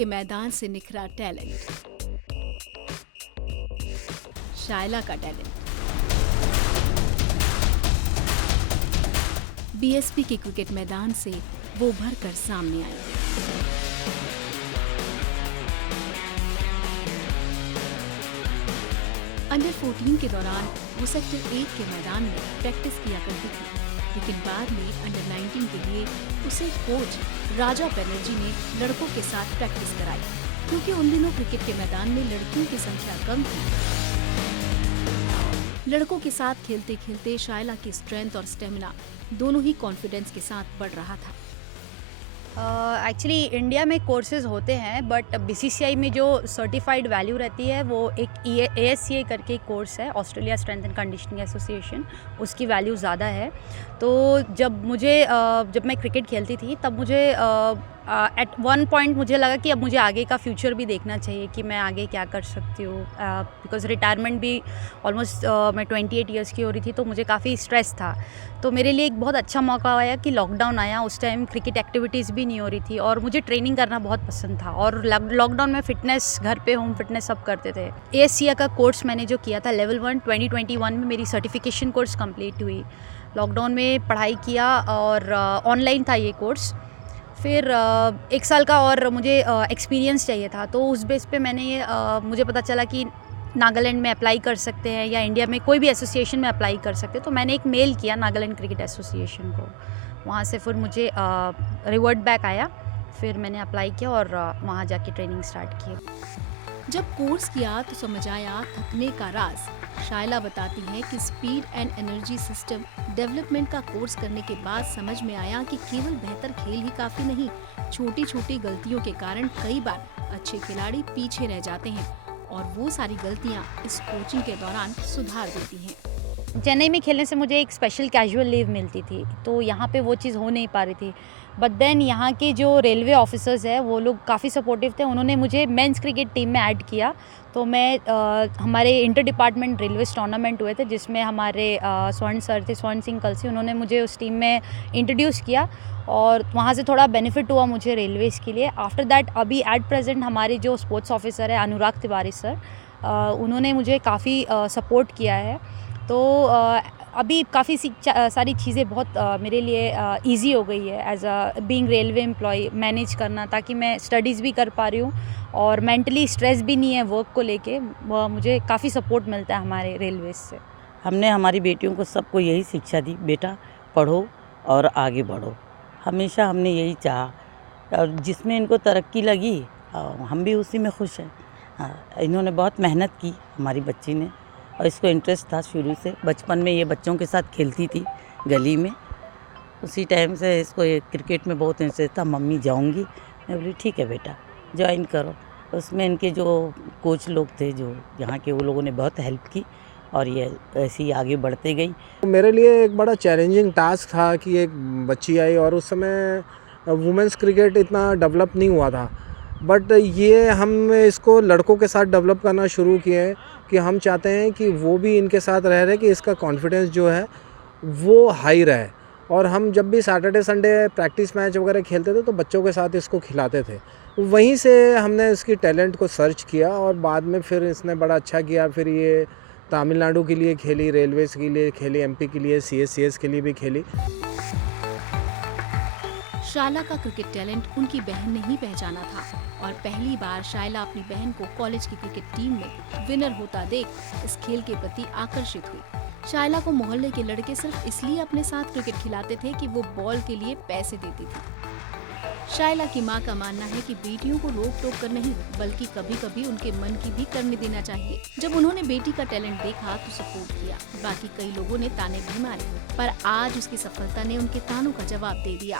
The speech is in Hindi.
के मैदान से निखरा टैलेंट, शायला का टैलेंट। बीएसपी के क्रिकेट मैदान से वो उभर कर सामने आई। अंडर 14 के दौरान वो सेक्टर 8 के मैदान में प्रैक्टिस किया करती थी, लेकिन बाद में अंडर 19 के लिए उसे कोच राजा बनर्जी ने लड़कों के साथ प्रैक्टिस कराई, क्योंकि उन दिनों क्रिकेट के मैदान में लड़कियों की संख्या कम थी। लड़कों के साथ खेलते खेलते शायला की स्ट्रेंथ और स्टेमिना दोनों ही कॉन्फिडेंस के साथ बढ़ रहा था। एक्चुअली इंडिया में कोर्सेज होते हैं, बट बीसीसीआई में जो सर्टिफाइड वैल्यू रहती है वो एक ASCA करके एक कोर्स है, Australia strength and conditioning association, उसकी वैल्यू ज़्यादा है। तो जब मैं क्रिकेट खेलती थी तब मुझे एट वन पॉइंट मुझे लगा कि अब मुझे आगे का फ्यूचर भी देखना चाहिए कि मैं आगे क्या कर सकती हूँ, बिकॉज़ रिटायरमेंट भी ऑलमोस्ट मैं 28 ईयर्स की हो रही थी, तो मुझे काफ़ी स्ट्रेस था। तो मेरे लिए एक बहुत अच्छा मौका आया कि लॉकडाउन आया, उस टाइम क्रिकेट एक्टिविटीज़ भी नहीं हो रही थी और मुझे ट्रेनिंग करना बहुत पसंद था, और लॉकडाउन में फ़िटनेस, घर पे होम फिटनेस सब करते थे। ASCA का कोर्स मैंने जो किया था लेवल 1 2021 में मेरी सर्टिफिकेशन कोर्स कंप्लीट हुई। लॉकडाउन में पढ़ाई किया और ऑनलाइन था ये कोर्स। फिर 1 साल का और मुझे एक्सपीरियंस चाहिए था, तो उस बेस पे मुझे पता चला कि नागालैंड में अप्लाई कर सकते हैं या इंडिया में कोई भी एसोसिएशन में अप्लाई कर सकते हैं। तो मैंने एक मेल किया नागालैंड क्रिकेट एसोसिएशन को, वहाँ से फिर मुझे रिवर्ट बैक आया, फिर मैंने अप्लाई किया और वहाँ जाके ट्रेनिंग स्टार्ट की। जब कोर्स किया तो समझ आया थकने का राज। शायला बताती हैं कि speed and energy system development का कोर्स करने के बाद समझ में आया कि केवल बेहतर खेल ही काफी नहीं, छोटी छोटी गलतियों के कारण कई बार अच्छे खिलाड़ी पीछे रह जाते हैं और वो सारी गलतियां इस कोचिंग के दौरान सुधार देती हैं। चेन्नई में खेलने से मुझे एक स्पेशल कैजुअल लीव मिलती थी, तो यहाँ पे वो चीज़ हो नहीं पा रही थी। बट देन यहाँ के जो रेलवे ऑफिसर्स हैं वो लोग काफ़ी सपोर्टिव थे, उन्होंने मुझे मेंस क्रिकेट टीम में ऐड किया। तो हमारे इंटर डिपार्टमेंट रेलवेज टूर्नामेंट हुए थे, जिसमें हमारे स्वर्ण सर थे, स्वर्ण सिंह कलसी, उन्होंने मुझे उस टीम में इंट्रोड्यूस किया और वहाँ से थोड़ा बेनिफिट हुआ मुझे रेलवेज़ के लिए। आफ्टर दैट अभी एट प्रेजेंट हमारे जो स्पोर्ट्स ऑफिसर है अनुराग तिवारी सर, उन्होंने मुझे काफ़ी सपोर्ट किया है। तो अभी काफ़ी सारी चीज़ें बहुत मेरे लिए इजी हो गई है as a being railway employ manage करना, ताकि मैं स्टडीज़ भी कर पा रही हूँ और मेंटली स्ट्रेस भी नहीं है वर्क को लेके। मुझे काफ़ी सपोर्ट मिलता है हमारे रेलवेज से। हमने हमारी बेटियों को सबको यही शिक्षा दी, बेटा पढ़ो और आगे बढ़ो। हमेशा हमने यही चाहा और जिसमें इनको तरक्की लगी हम भी उसी में खुश हैं। इन्होंने बहुत मेहनत की, हमारी बच्ची ने, और इसको इंटरेस्ट था शुरू से। बचपन में ये बच्चों के साथ खेलती थी गली में, उसी टाइम से इसको ये क्रिकेट में बहुत इंटरेस्ट था। मम्मी जाऊंगी, मैं बोली ठीक है बेटा ज्वाइन करो। उसमें इनके जो कोच लोग थे जो यहाँ के, वो लोगों ने बहुत हेल्प की और ये ऐसे ही आगे बढ़ते गई। मेरे लिए एक बड़ा चैलेंजिंग टास्क था कि एक बच्ची आई और उस समय वुमेंस क्रिकेट इतना डेवलप नहीं हुआ था, बट ये हम इसको लड़कों के साथ डेवलप करना शुरू किए कि हम चाहते हैं कि वो भी इनके साथ रह रहे, कि इसका कॉन्फिडेंस जो है वो हाई रहे। और हम जब भी सैटरडे संडे प्रैक्टिस मैच वगैरह खेलते थे तो बच्चों के साथ इसको खिलाते थे। वहीं से हमने इसकी टैलेंट को सर्च किया और बाद में फिर इसने बड़ा अच्छा किया। फिर ये तमिलनाडु के लिए खेली, रेलवेज़ के लिए खेली, MP के लिए, CSCS के लिए भी खेली। शायला का क्रिकेट टैलेंट उनकी बहन ने ही पहचाना था और पहली बार शायला अपनी बहन को कॉलेज की क्रिकेट टीम में विनर होता देख इस खेल के प्रति आकर्षित हुई। शायला को मोहल्ले के लड़के सिर्फ इसलिए अपने साथ क्रिकेट खिलाते थे कि वो बॉल के लिए पैसे देती थी। शायला की मां का मानना है कि बेटियों को रोक टोक कर नहीं, बल्कि कभी कभी उनके मन की भी करने देना चाहिए। जब उन्होंने बेटी का टैलेंट देखा तो सपोर्ट किया। बाकी कई लोगों ने ताने भी मारे, पर आज उसकी सफलता ने उनके तानों का जवाब दे दिया।